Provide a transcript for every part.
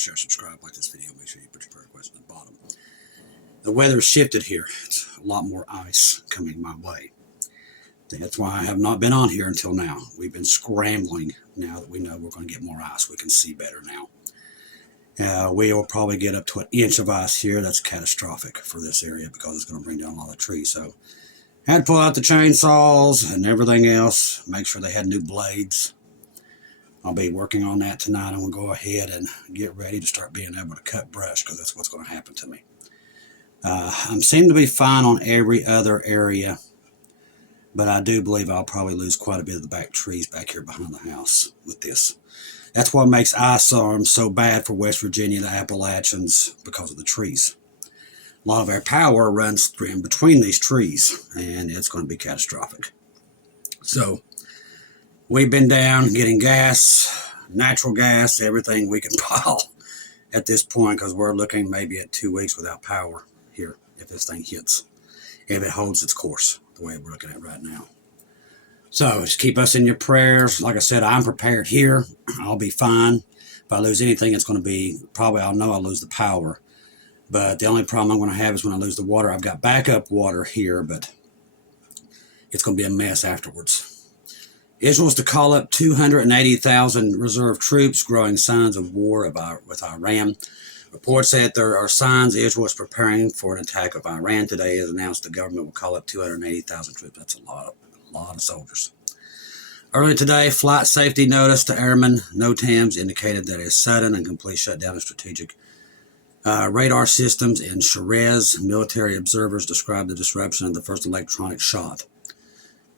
share, subscribe, like this video. Make sure you put your prayer request at the bottom. The weather shifted here. It's a lot more ice coming my way. That's why I have not been on here until now. We've been scrambling now that we know we're going to get more ice. We can see better now. We will probably get up to an inch of ice here. That's catastrophic for this area because it's going to bring down a lot of trees. So I had to pull out the chainsaws and everything else. Make sure they had new blades. I'll be working on that tonight. I'm going to go ahead and get ready to start being able to cut brush because that's what's going to happen to me. I seem to be fine on every other area, but I do believe I'll probably lose quite a bit of the back trees back here behind the house with this. That's what makes ice storms so bad for West Virginia, the Appalachians, because of the trees. A lot of our power runs in between these trees, and it's going to be catastrophic. So we've been down getting gas, natural gas, everything we can pile at this point because we're looking maybe at 2 weeks without power here if this thing hits, if it holds its course the way we're looking at right now. So just keep us in your prayers. Like I said, I'm prepared here. I'll be fine. If I lose anything, it's going to be probably, I'll know I'll lose the power. But the only problem I'm going to have is when I lose the water. I've got backup water here, but it's going to be a mess afterwards. Israel's to call up 280,000 reserve troops, growing signs of war with Iran. Reports say that there are signs Israel is preparing for an attack of Iran. Today has announced the government will call up 280,000 troops. That's a lot of soldiers. Earlier today, flight safety notice to airmen NOTAMs indicated that a sudden and complete shutdown of strategic radar systems in Shiraz. Military observers described the disruption of the first electronic shot,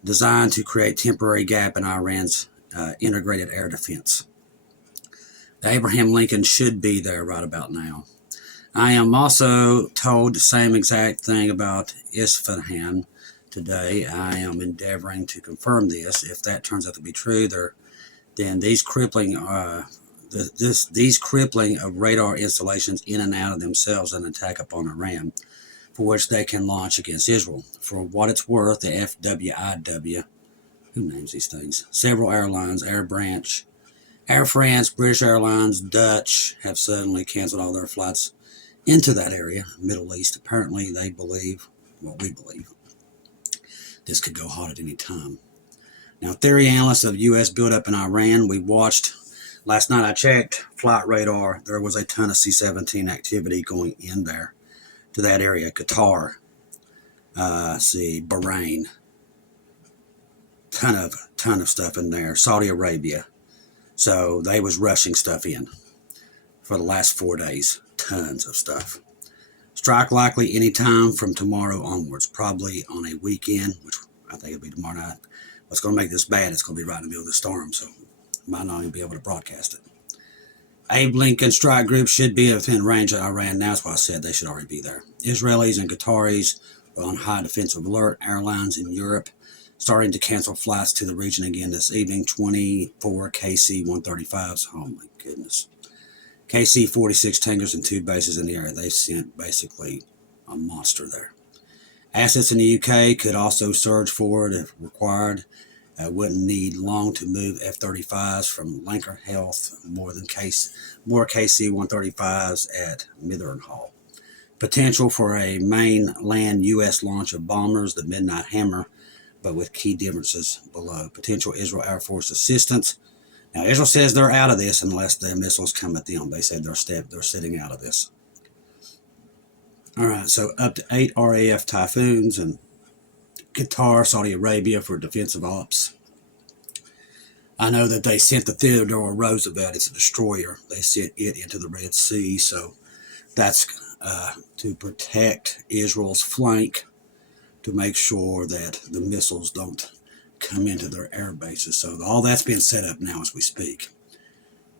designed to create temporary gap in Iran's integrated air defense. The Abraham Lincoln should be there right about now. I am also told the same exact thing about Isfahan today. I am endeavoring to confirm this. If that turns out to be true, then these crippling of radar installations in and out of themselves an attack upon Iran, for which they can launch against Israel. For what it's worth, the FWIW, who names these things? Several airlines, Air France, British Airlines, Dutch, have suddenly canceled all their flights into that area, Middle East. Apparently, they believe what we believe. This could go hot at any time. Now, theory analysts of U.S. buildup in Iran, we watched. Last night I checked flight radar. There was a ton of C-17 activity going in there to that area. Qatar, Bahrain, ton of stuff in there. Saudi Arabia. So they was rushing stuff in for the last 4 days. Tons of stuff. Strike likely anytime from tomorrow onwards, probably on a weekend, which I think it'll be tomorrow night. What's going to make this bad, it's going to be right in the middle of the storm, so might not even be able to broadcast it. Abe Lincoln strike groups should be within range of Iran. Now that's why I said they should already be there. Israelis and Qataris are on high defensive alert. Airlines in Europe starting to cancel flights to the region again this evening. 24 KC-135s. Oh my goodness. KC-46 tankers and 2 bases in the area. They've sent basically a monster there. Assets in the UK could also surge forward if required. Wouldn't need long to move F-35s from Lanker Health, more KC-135s at Mitherhall. Potential for a mainland U.S. launch of bombers, the Midnight Hammer, but with key differences below. Potential Israel Air Force assistance. Now, Israel says they're out of this unless the missiles come at them. They said they're sitting out of this. All right, so up to 8 RAF Typhoons and Qatar, Saudi Arabia for defensive ops. I know that they sent the Theodore Roosevelt, it's a destroyer. They sent it into the Red Sea, so that's to protect Israel's flank, to make sure that the missiles don't come into their air bases. So all that's being set up now as we speak.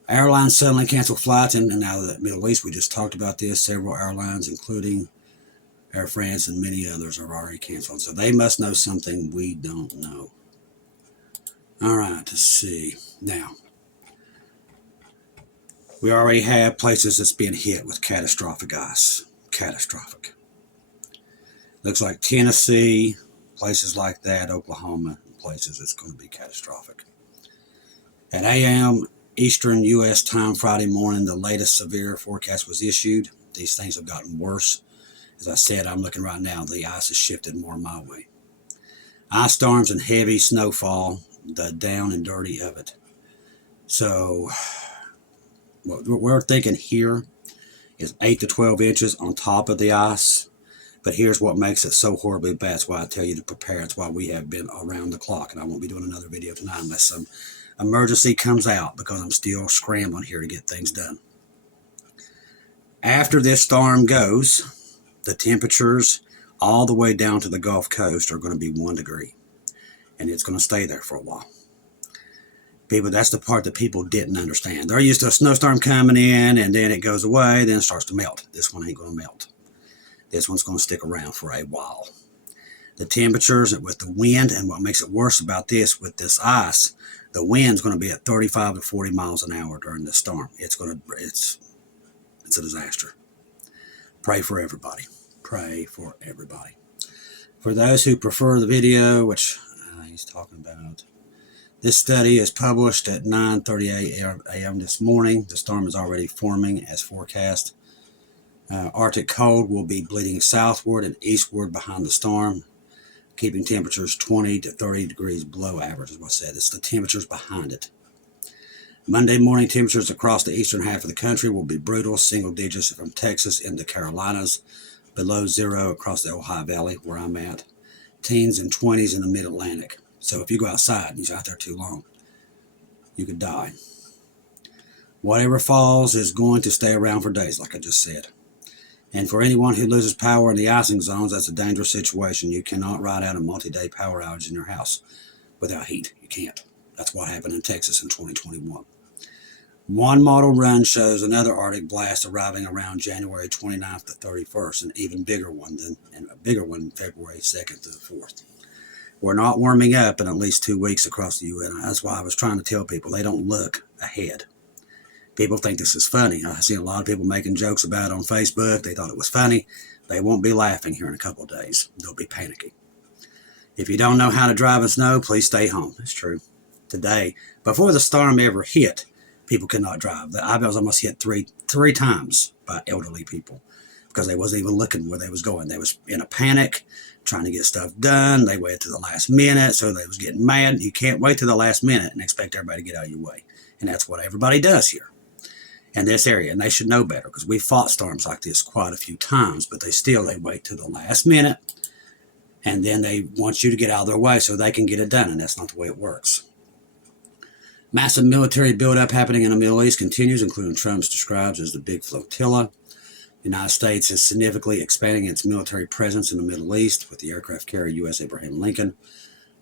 Airlines suddenly cancel flights in and out of the Middle East. We just talked about this. Several airlines, including Air France and many others, are already canceled. So they must know something we don't know. All right, let's see. Now, we already have places that's being hit with catastrophic ice. Catastrophic. Looks like Tennessee, places like that, Oklahoma, places it's going to be catastrophic. At Eastern U.S. time Friday morning, the latest severe forecast was issued. These things have gotten worse. As I said, I'm looking right now, the ice has shifted more my way. Ice storms and heavy snowfall, the down and dirty of it. So what we're thinking here is 8 to 12 inches on top of the ice. But here's what makes it so horribly bad. That's why I tell you to prepare. It's why we have been around the clock. And I won't be doing another video tonight unless some emergency comes out, because I'm still scrambling here to get things done. After this storm goes, the temperatures all the way down to the Gulf Coast are going to be 1 degree. And it's going to stay there for a while. People, that's the part that people didn't understand. They're used to a snowstorm coming in, and then it goes away, then it starts to melt. This one ain't going to melt. This one's going to stick around for a while. The temperatures with the wind, and what makes it worse about this, with this ice, the wind's going to be at 35 to 40 miles an hour during the storm. It's a disaster. Pray for everybody. Pray for everybody. For those who prefer the video, which he's talking about, this study is published at 9:38 a.m. this morning. The storm is already forming as forecast. Arctic cold will be bleeding southward and eastward behind the storm, keeping temperatures 20 to 30 degrees below average, as I said. It's the temperatures behind it. Monday morning temperatures across the eastern half of the country will be brutal, single digits from Texas into Carolinas, below zero across the Ohio Valley, where I'm at, teens and 20s in the mid-Atlantic. So if you go outside and you're out there too long, you could die. Whatever falls is going to stay around for days, like I just said. And for anyone who loses power in the icing zones, that's a dangerous situation. You cannot ride out a multi-day power outage in your house without heat. You can't. That's what happened in Texas in 2021. One model run shows another Arctic blast arriving around January 29th to 31st, an even bigger one February 2nd to the 4th. We're not warming up in at least 2 weeks across the U.S. That's why I was trying to tell people they don't look ahead. People think this is funny. I see a lot of people making jokes about it on Facebook. They thought it was funny. They won't be laughing here in a couple of days. They'll be panicking. If you don't know how to drive in snow, please stay home. It's true. Today, before the storm ever hit, people could not drive. I was almost hit three times by elderly people because they wasn't even looking where they was going. They was in a panic, trying to get stuff done. They waited to the last minute, so they was getting mad. You can't wait to the last minute and expect everybody to get out of your way. And that's what everybody does here in this area, and they should know better because we fought storms like this quite a few times, but they wait to the last minute, and then they want you to get out of their way so they can get it done, and that's not the way it works. Massive military buildup happening in the Middle East continues, including Trump's describes as the big flotilla. The United States is significantly expanding its military presence in the Middle East with the aircraft carrier U.S. Abraham Lincoln,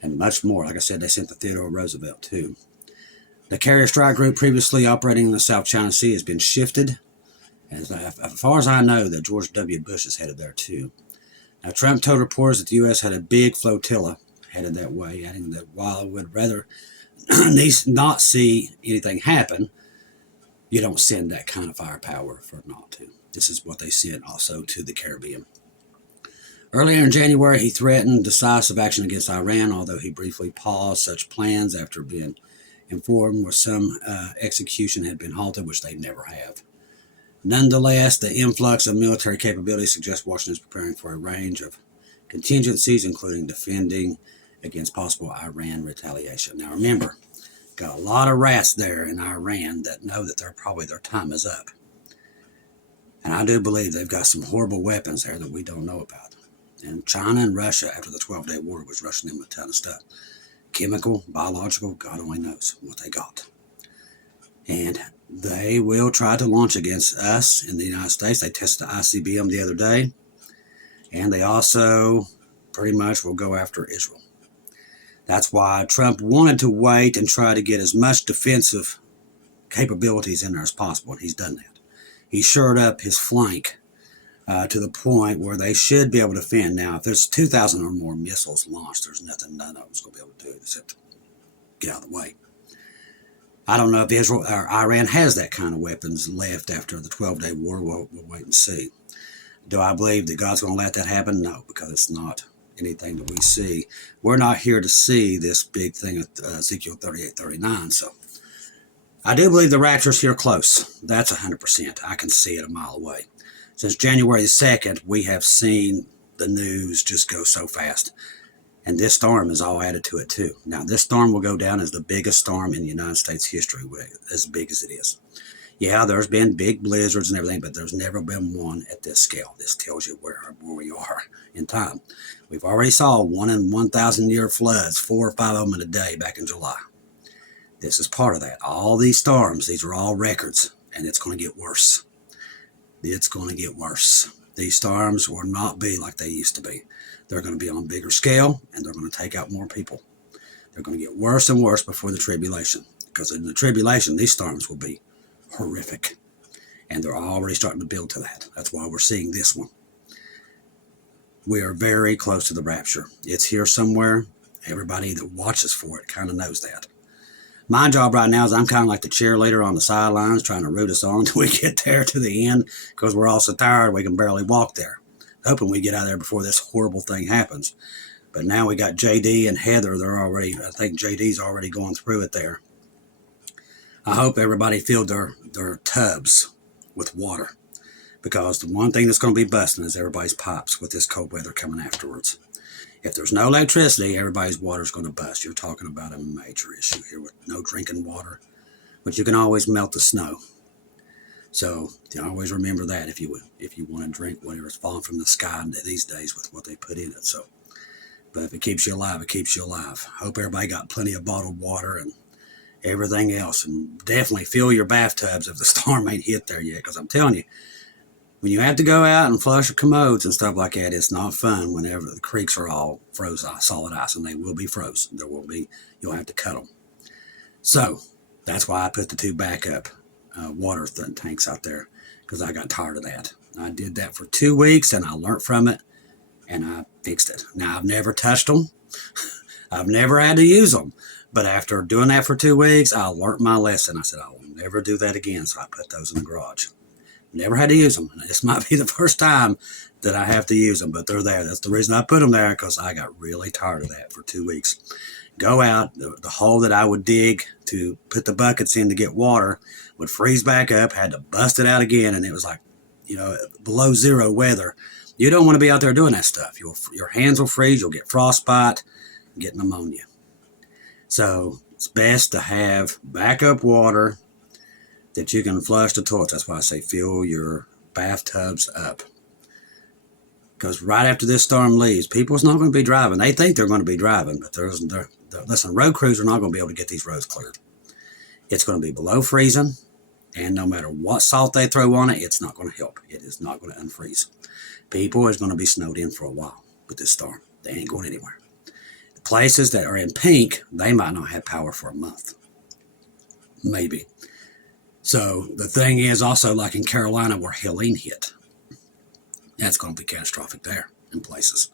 and much more. Like I said, they sent the Theodore Roosevelt too. The carrier strike group previously operating in the South China Sea has been shifted. As far as I know, that George W. Bush is headed there too. Now, Trump told reporters that the U.S. had a big flotilla headed that way, adding that while it would rather not see anything happen, you don't send that kind of firepower for not to. This is what they sent also to the Caribbean. Earlier in January, he threatened decisive action against Iran, although he briefly paused such plans after being informed where some execution had been halted, which they never have. Nonetheless, the influx of military capability suggests Washington is preparing for a range of contingencies, including defending against possible Iran retaliation. Now remember, got a lot of rats there in Iran that know that their time is up. And I do believe they've got some horrible weapons there that we don't know about. And China and Russia, after the 12-day war, was rushing them a ton of stuff. Chemical, biological, God only knows what they got. And they will try to launch against us in the United States. They tested the ICBM the other day. And they also pretty much will go after Israel. That's why Trump wanted to wait and try to get as much defensive capabilities in there as possible. And he's done that. He shored up his flank to the point where they should be able to defend. Now, if there's 2,000 or more missiles launched, there's nothing none of them's going to be able to do except get out of the way. I don't know if Israel or Iran has that kind of weapons left after the 12-day war. We'll wait and see. Do I believe that God's going to let that happen? No, because it's not anything that we see. We're not here to see this big thing at Ezekiel 38:39. So I do believe the rapture's here close. That's 100%. I can see it a mile away. Since January the 2nd, we have seen the news just go so fast. And this storm is all added to it too. Now, this storm will go down as the biggest storm in the United States history, as big as it is. Yeah, there's been big blizzards and everything, but there's never been one at this scale. This tells you where we are in time. We've already saw 1 in 1,000 year floods, 4 or 5 of them in a day back in July. This is part of that. All these storms, these are all records, and it's going to get worse. It's going to get worse. These storms will not be like they used to be. They're going to be on a bigger scale, and they're going to take out more people. They're going to get worse and worse before the tribulation, because in the tribulation, these storms will be horrific, and they're already starting to build to that. That's why we're seeing this one. We are very close to the rapture. It's here somewhere. Everybody that watches for it kind of knows that. My job right now is I'm kind of like the cheerleader on the sidelines trying to root us on until we get there to the end, because we're all so tired we can barely walk there. Hoping we get out of there before this horrible thing happens. But now we got JD and Heather. They're already, I think JD's already going through it there. I hope everybody filled their tubs with water, because the one thing that's going to be busting is everybody's pipes with this cold weather coming afterwards. If there's no electricity, everybody's water's going to bust. You're talking about a major issue here with no drinking water, but you can always melt the snow. So you always remember that if you want to drink whatever's falling from the sky these days with what they put in it. So, but if it keeps you alive, it keeps you alive. Hope everybody got plenty of bottled water and everything else, and definitely fill your bathtubs if the storm ain't hit there yet. Because I'm telling you, when you have to go out and flush your commodes and stuff like that, it's not fun whenever the creeks are all frozen, solid ice, and they will be frozen. You'll have to cut them. So that's why I put the 2 backup water tanks out there, because I got tired of that. I did that for 2 weeks, and I learned from it, and I fixed it. Now, I've never touched them. I've never had to use them. But after doing that for 2 weeks, I learned my lesson. I said, I will never do that again, so I put those in the garage. Never had to use them. This might be the first time that I have to use them, but they're there. That's the reason I put them there, because I got really tired of that for 2 weeks. Go out, the hole that I would dig to put the buckets in to get water would freeze back up, had to bust it out again, and it was like, below zero weather. You don't want to be out there doing that stuff. Your hands will freeze, you'll get frostbite, get pneumonia. So it's best to have backup water that you can flush the toilets. That's why I say fill your bathtubs up. Because right after this storm leaves, people's not going to be driving. They think they're going to be driving, but listen, road crews are not going to be able to get these roads cleared. It's going to be below freezing, and no matter what salt they throw on it, it's not going to help. It is not going to unfreeze. People is going to be snowed in for a while with this storm. They ain't going anywhere. The places that are in pink, they might not have power for a month. Maybe. So the thing is also, like in Carolina where Helene hit, that's going to be catastrophic there in places.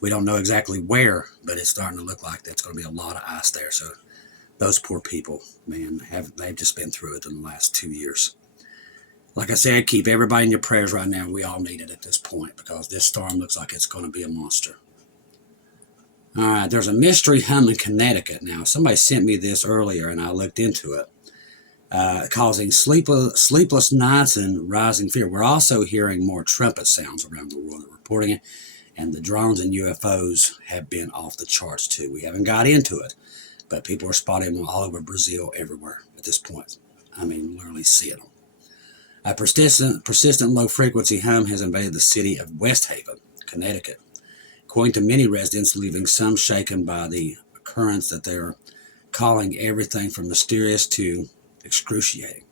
We don't know exactly where, but it's starting to look like there's going to be a lot of ice there. So those poor people, man, they've just been through it in the last 2 years. Like I said, keep everybody in your prayers right now. We all need it at this point, because this storm looks like it's going to be a monster. All right, there's a mystery hum in Connecticut now. Somebody sent me this earlier, and I looked into it. Causing sleepless nights and rising fear. We're also hearing more trumpet sounds around the world. They're reporting it, and the drones and UFOs have been off the charts too. We haven't got into it, but people are spotting them all over Brazil, everywhere at this point. I mean, literally seeing them. A persistent low-frequency hum has invaded the city of West Haven, Connecticut, according to many residents, leaving some shaken by the occurrence that they are calling everything from mysterious to excruciating.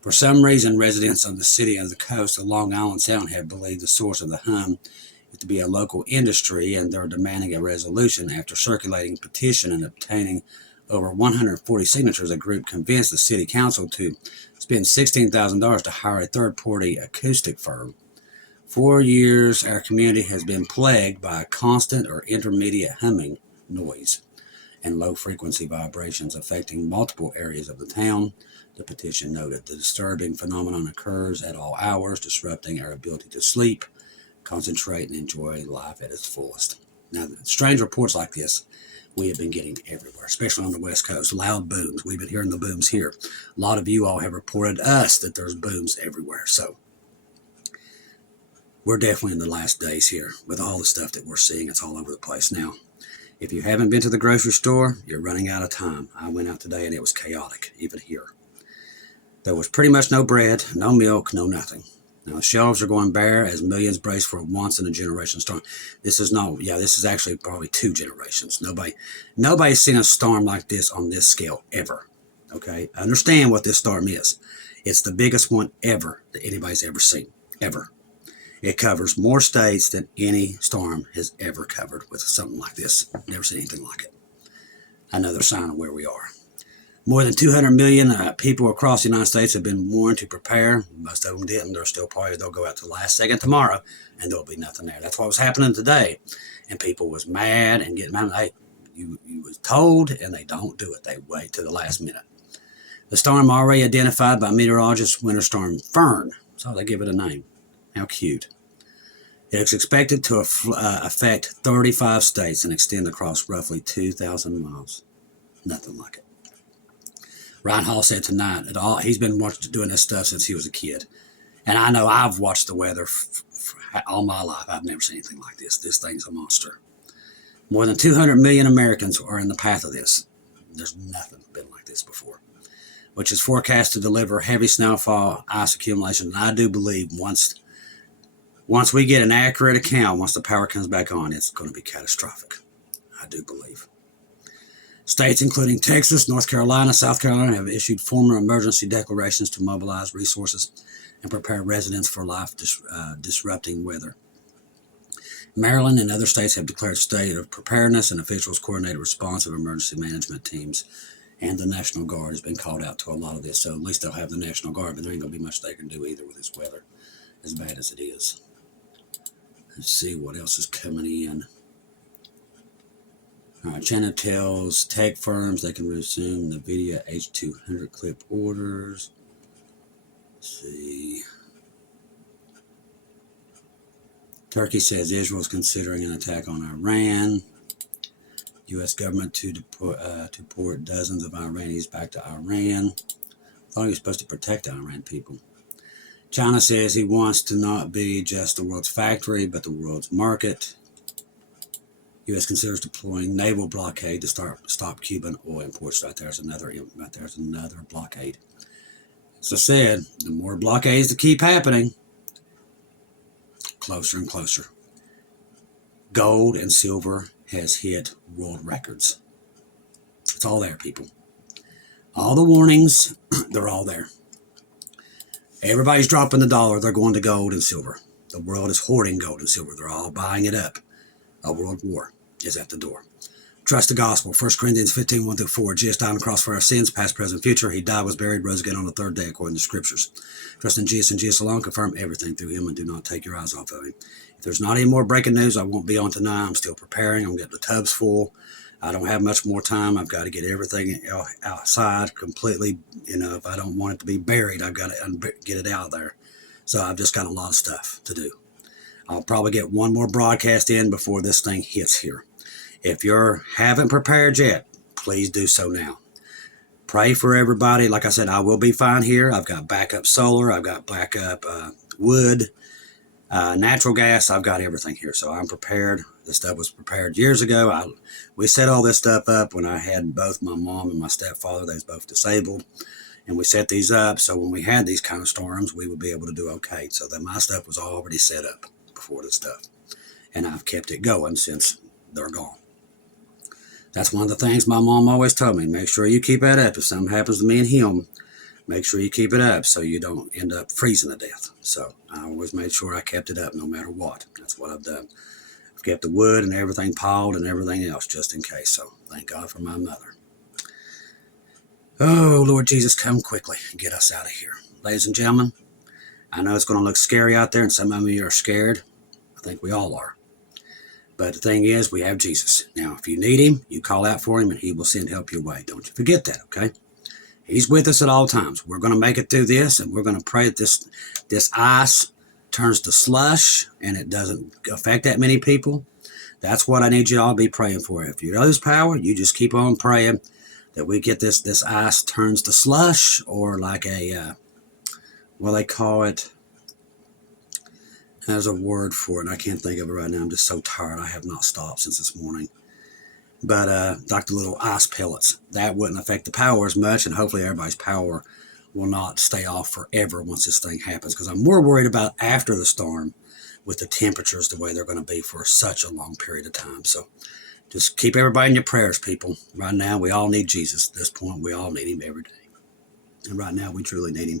For some reason, residents of the city of the coast of Long Island Sound have believed the source of the hum to be a local industry, and they're demanding a resolution. After circulating a petition and obtaining over 140 signatures, a group convinced the city council to spend $16,000 to hire a third-party acoustic firm. 4 years, our community has been plagued by a constant or intermediate humming noise and low-frequency vibrations affecting multiple areas of the town. The petition noted the disturbing phenomenon occurs at all hours, disrupting our ability to sleep, concentrate, and enjoy life at its fullest. Now, strange reports like this we have been getting everywhere, especially on the West Coast. Loud booms. We've been hearing the booms here. A lot of you all have reported us that there's booms everywhere. So we're definitely in the last days here with all the stuff that we're seeing. It's all over the place now. If you haven't been to the grocery store, you're running out of time. I went out today and it was chaotic, even here. There was pretty much no bread, no milk, no nothing. Now the shelves are going bare as millions brace for a once-in-a-generation storm. This is actually probably 2 generations. Nobody's seen a storm like this on this scale ever. Okay, understand what this storm is. It's the biggest one ever that anybody's ever seen, ever. It covers more states than any storm has ever covered with something like this. Never seen anything like it. Another sign of where we are. More than 200 million people across the United States have been warned to prepare. Most of them didn't. They're still probably, they'll go out to the last second tomorrow and there'll be nothing there. That's what was happening today. And people was mad and getting mad. Hey, you was told and they don't do it. They wait to the last minute. The storm already identified by meteorologists, Winter Storm Fern. So they give it a name. How cute. It is expected to affect 35 states and extend across roughly 2,000 miles. Nothing like it. Ryan Hall said tonight, he's been doing this stuff since he was a kid. And I know I've watched the weather all my life. I've never seen anything like this. This thing's a monster. More than 200 million Americans are in the path of this. There's nothing been like this before. Which is forecast to deliver heavy snowfall, ice accumulation. And I do believe once we get an accurate account, once the power comes back on, it's going to be catastrophic. I do believe. States including Texas, North Carolina, South Carolina have issued formal emergency declarations to mobilize resources and prepare residents for life-disrupting weather. Maryland and other states have declared state of preparedness, and officials coordinate a response of emergency management teams. And the National Guard has been called out to a lot of this, so at least they'll have the National Guard, but there ain't going to be much they can do either with this weather, as bad as it is. Let's see what else is coming in. All right, China tells tech firms they can resume the NVIDIA H200 clip orders. Let's see. Turkey says Israel is considering an attack on Iran. U.S. government to deport dozens of Iranians back to Iran. I thought he was supposed to protect the Iran people. China says he wants to not be just the world's factory, but the world's market. U.S. considers deploying naval blockade to stop Cuban oil imports. Right there's another blockade. As I said, the more blockades that keep happening, closer and closer. Gold and silver has hit world records. It's all there, people. All the warnings, they're all there. Everybody's dropping the dollar. They're going to gold and silver. The world is hoarding gold and silver. They're all buying it up. A world war is at the door. Trust the gospel. 1 Corinthians 15, 1-4. Jesus died on the cross for our sins, past, present, future. He died, was buried, rose again on the third day, according to the scriptures. Trust in Jesus and Jesus alone. Confirm everything through him and do not take your eyes off of him. If there's not any more breaking news, I won't be on tonight. I'm still preparing. I'm getting the tubs full. I don't have much more time. I've got to get everything outside completely. You know, if I don't want it to be buried, I've got to get it out there. So I've just got a lot of stuff to do. I'll probably get one more broadcast in before this thing hits here. If you haven't prepared yet, please do so now. Pray for everybody. Like I said, I will be fine here. I've got backup solar. I've got backup wood, natural gas. I've got everything here. So I'm prepared. This stuff was prepared years ago. We set all this stuff up when I had both my mom and my stepfather. They was both disabled. And we set these up so when we had these kind of storms, we would be able to do okay. So that my stuff was already set up before this stuff. And I've kept it going since they're gone. That's one of the things my mom always told me. Make sure you keep that up. If something happens to me and him, make sure you keep it up so you don't end up freezing to death. So I always made sure I kept it up no matter what. That's what I've done. I've kept the wood and everything piled and everything else just in case. So thank God for my mother. Oh, Lord Jesus, come quickly and get us out of here. Ladies and gentlemen, I know it's going to look scary out there and some of you are scared. I think we all are. But the thing is, we have Jesus. Now, if you need him, you call out for him and he will send help your way. Don't you forget that, okay? He's with us at all times. We're going to make it through this, and we're going to pray that this ice turns to slush and it doesn't affect that many people. That's what I need you all to be praying for. If you lose power, you just keep on praying that we get this ice turns to slush, or like a, what they call it. There's a word for it, and I can't think of it right now. I'm just so tired. I have not stopped since this morning. But like the little ice pellets, that wouldn't affect the power as much, and hopefully everybody's power will not stay off forever once this thing happens, because I'm more worried about after the storm with the temperatures the way they're going to be for such a long period of time. So just keep everybody in your prayers, people. Right now, we all need Jesus. At this point, we all need him every day. And right now, we truly need him.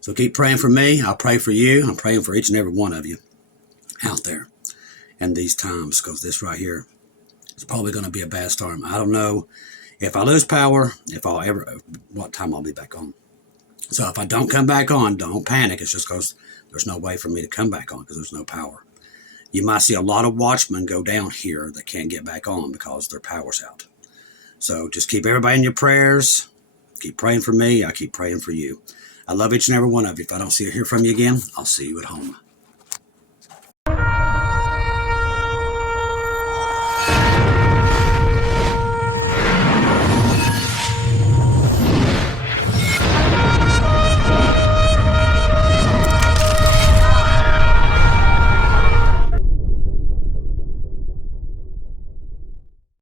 So keep praying for me. I'll pray for you. I'm praying for each and every one of you out there in these times, because this right here is probably going to be a bad storm. I don't know if I lose power, what time I'll be back on. So if I don't come back on, don't panic. It's just because there's no way for me to come back on because there's no power. You might see a lot of watchmen go down here that can't get back on because their power's out. So just keep everybody in your prayers. Keep praying for me. I keep praying for you. I love each and every one of you. If I don't hear from you again, I'll see you at home.